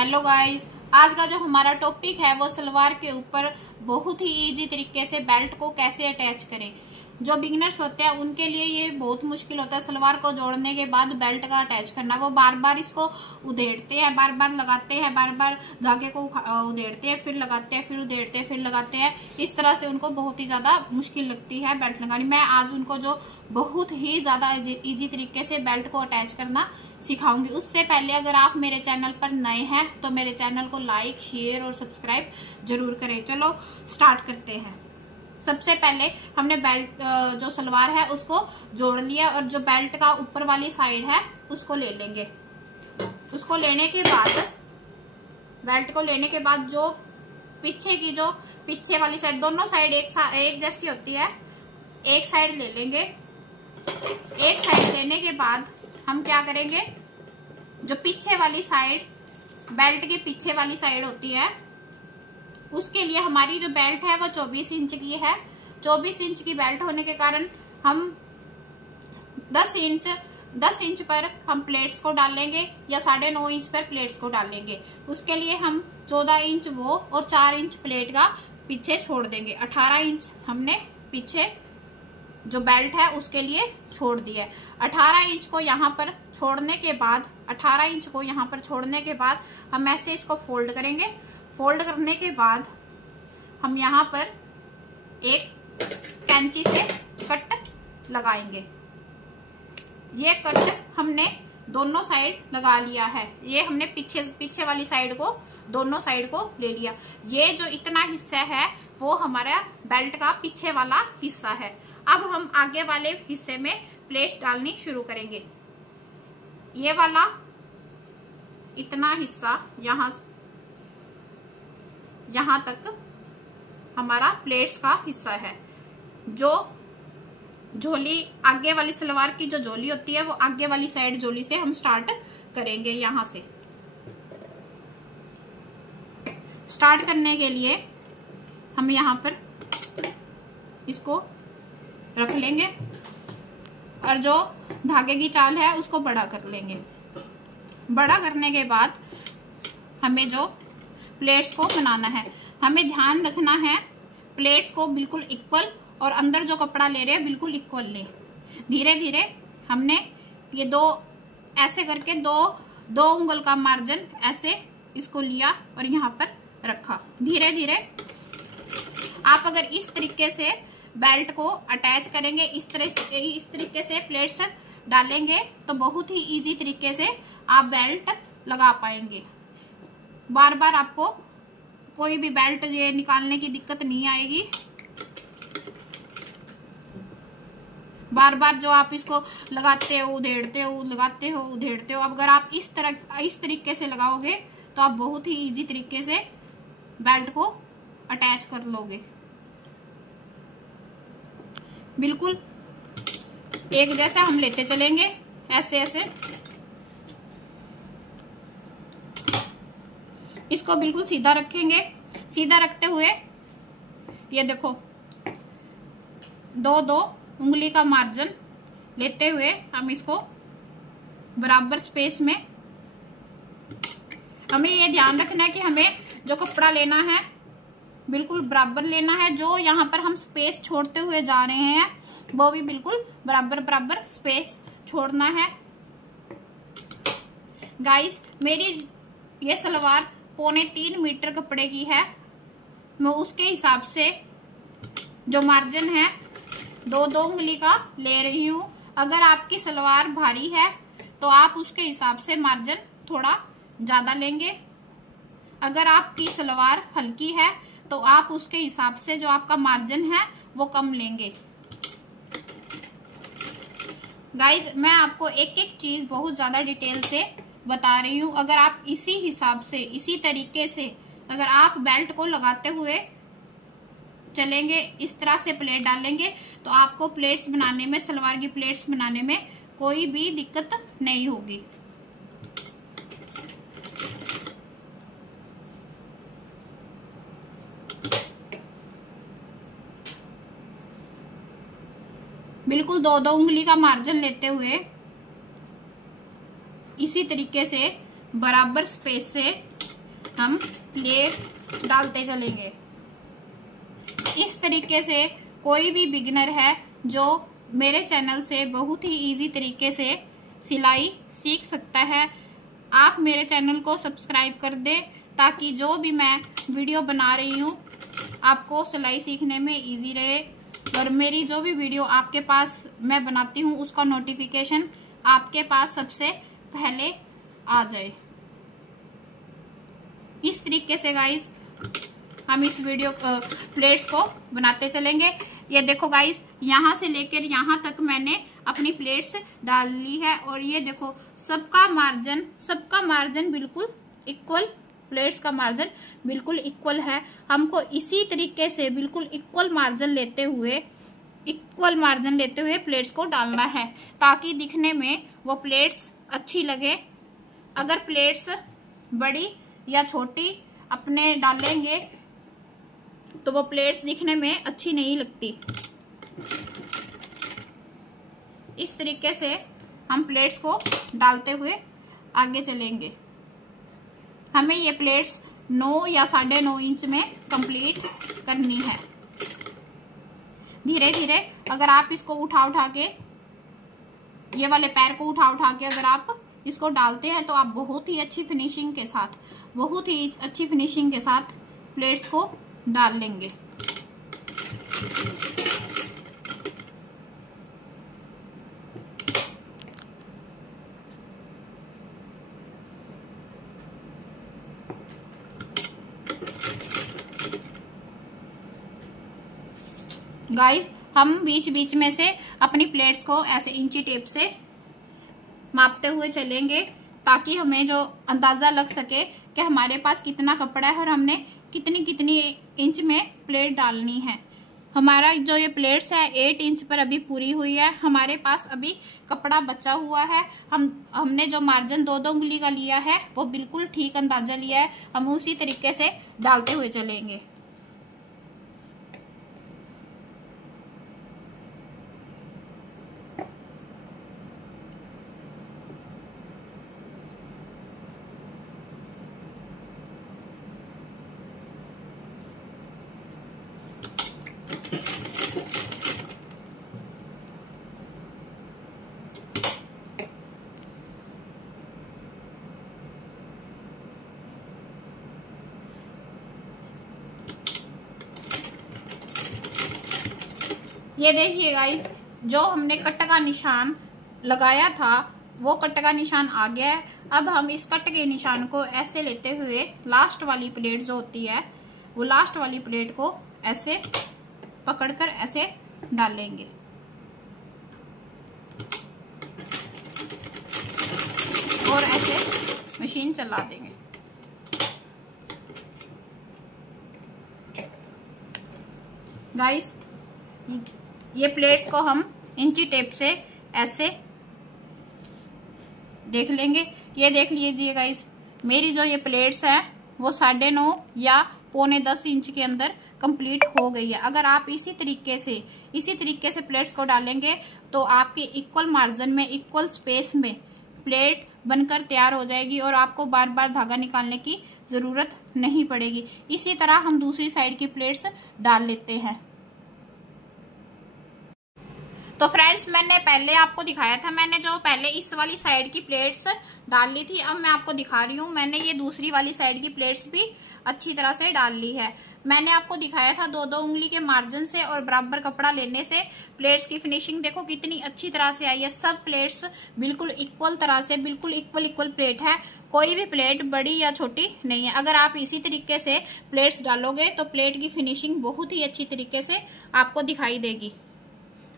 Hello guys, आज का जो हमारा टॉपिक है वो सलवार के ऊपर बहुत ही इजी तरीके से बेल्ट को कैसे अटैच करें। जो बिगिनर्स होते हैं उनके लिए ये बहुत मुश्किल होता है सलवार को जोड़ने के बाद बेल्ट का अटैच करना। वो बार बार इसको उधेड़ते हैं, बार बार लगाते हैं, बार बार धागे को उधेड़ते हैं, फिर लगाते हैं, फिर उधेड़ते हैं, फिर लगाते हैं। इस तरह से उनको बहुत ही ज्यादा मुश्किल लगती है बेल्ट लगानी। मैं आज उनको जो बहुत ही ज्यादा इजी तरीके से बेल्ट को अटैच करना सिखाऊंगी। उससे पहले अगर आप मेरे चैनल पर नए हैं तो मेरे चैनल को लाइक, शेयर और सब्सक्राइब जरूर करें। चलो स्टार्ट करते हैं। सबसे पहले हमने बेल्ट जो सलवार है उसको जोड़ लिया और जो बेल्ट का ऊपर वाली साइड है उसको ले लेंगे। उसको लेने के बाद बेल्ट को लेने के बाद जो पीछे वाली साइड, दोनों साइड एक जैसी होती है, एक साइड ले लेंगे। एक साइड लेने के बाद हम क्या करेंगे, जो पीछे वाली साइड, बेल्ट के पीछे वाली साइड होती है, उसके लिए हमारी जो बेल्ट है वो 24 इंच की है। 24 इंच की बेल्ट होने के कारण हम 10 इंच पर हम प्लेट्स को डालेंगे या 9.5 इंच पर प्लेट्स को डालेंगे। उसके लिए हम 14 इंच वो और 4 इंच प्लेट का पीछे छोड़ देंगे। 18 इंच हमने पीछे जो बेल्ट है उसके लिए छोड़ दिया है। 18 इंच को यहाँ पर छोड़ने के बाद 18 इंच को यहाँ पर छोड़ने के बाद हम ऐसे इसको फोल्ड करेंगे। फोल्ड करने के बाद हम यहाँ पर एक कैंची से कट लगाएंगे। ये कट हमने दोनों साइड लगा लिया है। ये हमने पीछे वाली साइड को, दोनों साइड को ले लिया। ये जो इतना हिस्सा है वो हमारा बेल्ट का पीछे वाला हिस्सा है। अब हम आगे वाले हिस्से में प्लेट डालनी शुरू करेंगे। ये वाला इतना हिस्सा यहाँ तक हमारा प्लेट्स का हिस्सा है। जो झोली, आगे वाली सलवार की जो झोली होती है वो आगे वाली साइड झोली से हम स्टार्ट करेंगे। यहाँ से स्टार्ट करने के लिए हम यहाँ पर इसको रख लेंगे और जो धागे की चाल है उसको बड़ा कर लेंगे। बड़ा करने के बाद हमें जो प्लेट्स को बनाना है, हमें ध्यान रखना है प्लेट्स को बिल्कुल इक्वल और अंदर जो कपड़ा ले रहे हैं बिल्कुल इक्वल लें। धीरे धीरे हमने ये ऐसे करके दो उंगल का मार्जिन ऐसे इसको लिया और यहाँ पर रखा। धीरे धीरे आप अगर इस तरीके से बेल्ट को अटैच करेंगे, इस तरीके से प्लेट्स डालेंगे तो बहुत ही इजी तरीके से आप बेल्ट लगा पाएंगे। बार बार आपको कोई भी बेल्ट ये निकालने की दिक्कत नहीं आएगी। बार बार जो आप इसको लगाते हो, उधेड़ते हो, लगाते हो, उधेड़ते हो, अगर आप इस तरीके से लगाओगे तो आप बहुत ही इजी तरीके से बेल्ट को अटैच कर लोगे। बिल्कुल एक जैसा हम लेते चलेंगे, ऐसे ऐसे इसको बिल्कुल सीधा रखेंगे। सीधा रखते हुए ये देखो, दो उंगली का मार्जिन लेते हुए हम इसको बराबर स्पेस में, हमें ये ध्यान रखना है कि हमें जो कपड़ा लेना है बिल्कुल बराबर लेना है। जो यहाँ पर हम स्पेस छोड़ते हुए जा रहे हैं वो भी बिल्कुल बराबर स्पेस छोड़ना है। गाइस, मेरी ये सलवार 2.25 मीटर कपड़े की है। मैं उसके हिसाब से जो मार्जिन है दो उंगली का ले रही हूँ। अगर आपकी सलवार भारी है तो आप उसके हिसाब से मार्जिन थोड़ा ज्यादा लेंगे। अगर आपकी सलवार हल्की है तो आप उसके हिसाब से जो आपका मार्जिन है वो कम लेंगे। गाइज, मैं आपको एक एक चीज बहुत ज्यादा डिटेल से बता रही हूँ। अगर आप इसी हिसाब से, इसी तरीके से अगर आप बेल्ट को लगाते हुए चलेंगे, इस तरह से प्लेट डालेंगे तो आपको प्लेट्स बनाने में, सलवार की प्लेट्स बनाने में कोई भी दिक्कत नहीं होगी। बिल्कुल दो उंगली का मार्जिन लेते हुए इसी तरीके से बराबर स्पेस से हम प्लेट डालते चलेंगे। इस तरीके से कोई भी बिगिनर है जो मेरे चैनल से बहुत ही इजी तरीके से सिलाई सीख सकता है। आप मेरे चैनल को सब्सक्राइब कर दें ताकि जो भी मैं वीडियो बना रही हूँ आपको सिलाई सीखने में इजी रहे, और मेरी जो भी वीडियो आपके पास मैं बनाती हूँ उसका नोटिफिकेशन आपके पास सबसे पहले आ जाए। इस तरीके से गाइस हम इस वीडियो प्लेट्स को बनाते चलेंगे। ये देखो गाइस, यहाँ से लेकर यहाँ तक मैंने अपनी प्लेट्स डाल ली है, और ये देखो सबका मार्जिन बिल्कुल इक्वल, प्लेट्स का मार्जिन बिल्कुल इक्वल है। हमको इसी तरीके से बिल्कुल इक्वल मार्जिन लेते हुए प्लेट्स को डालना है ताकि दिखने में वो प्लेट्स अच्छी लगे। अगर प्लेट्स बड़ी या छोटी अपने डालेंगे तो वो प्लेट्स दिखने में अच्छी नहीं लगती। इस तरीके से हम प्लेट्स को डालते हुए आगे चलेंगे। हमें ये प्लेट्स 9 या 9.5 इंच में कंप्लीट करनी है। धीरे धीरे अगर आप इसको उठा के, ये वाले पैर को उठा के अगर आप इसको डालते हैं तो आप बहुत ही अच्छी फिनिशिंग के साथ प्लेट्स को डाल लेंगे। गाइस, हम बीच बीच में से अपनी प्लेट्स को ऐसे इंची टेप से मापते हुए चलेंगे ताकि हमें जो अंदाजा लग सके कि हमारे पास कितना कपड़ा है और हमने कितनी इंच में प्लेट डालनी है। हमारा जो ये प्लेट्स है 8 इंच पर अभी पूरी हुई है। हमारे पास अभी कपड़ा बचा हुआ है। हमने जो मार्जिन 2-2 उंगली का लिया है वो बिल्कुल ठीक अंदाजा लिया है। हम उसी तरीके से डालते हुए चलेंगे। ये देखिए गाइस, जो हमने कट का निशान लगाया था वो कट का निशान आ गया है। अब हम इस कट के निशान को ऐसे लेते हुए लास्ट वाली प्लेट जो होती है वो लास्ट वाली प्लेट को ऐसे पकड़कर ऐसे डालेंगे। और ऐसे मशीन चला देंगे। गाइस, ये प्लेट्स को हम इंची टेप से ऐसे देख लेंगे। ये देख लीजिए गाइस, मेरी जो ये प्लेट्स हैं वो 9.5 या 9.25 इंच के अंदर कंप्लीट हो गई है। अगर आप इसी तरीके से प्लेट्स को डालेंगे तो आपके इक्वल मार्जिन में, इक्वल स्पेस में प्लेट बनकर तैयार हो जाएगी और आपको बार बार धागा निकालने की ज़रूरत नहीं पड़ेगी। इसी तरह हम दूसरी साइड की प्लेट्स डाल लेते हैं। तो फ्रेंड्स, मैंने पहले आपको दिखाया था, मैंने जो पहले इस वाली साइड की प्लेट्स डाल ली थी। अब मैं आपको दिखा रही हूँ, मैंने ये दूसरी वाली साइड की प्लेट्स भी अच्छी तरह से डाल ली है। मैंने आपको दिखाया था 2-2 उंगली के मार्जिन से और बराबर कपड़ा लेने से प्लेट्स की फिनिशिंग देखो कितनी अच्छी तरह से आई है। सब प्लेट्स बिल्कुल इक्वल तरह से, बिल्कुल इक्वल प्लेट है। कोई भी प्लेट बड़ी या छोटी नहीं है। अगर आप इसी तरीके से प्लेट्स डालोगे तो प्लेट की फिनिशिंग बहुत ही अच्छी तरीके से आपको दिखाई देगी।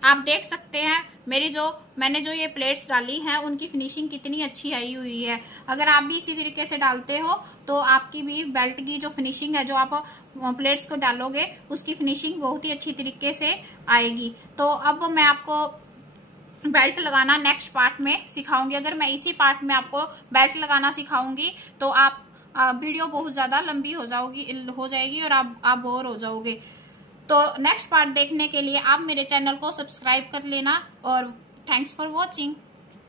आप देख सकते हैं मैंने जो ये प्लेट्स डाली हैं उनकी फिनिशिंग कितनी अच्छी आई हुई है। अगर आप भी इसी तरीके से डालते हो तो आपकी भी बेल्ट की जो फिनिशिंग है, जो आप प्लेट्स को डालोगे उसकी फिनिशिंग बहुत ही अच्छी तरीके से आएगी। तो अब मैं आपको बेल्ट लगाना नेक्स्ट पार्ट में सिखाऊंगी। अगर मैं इसी पार्ट में आपको बेल्ट लगाना सिखाऊंगी तो आप वीडियो बहुत ज़्यादा लंबी हो जाएगी और आप बोर हो जाओगे। तो नेक्स्ट पार्ट देखने के लिए आप मेरे चैनल को सब्सक्राइब कर लेना और थैंक्स फॉर वॉचिंग।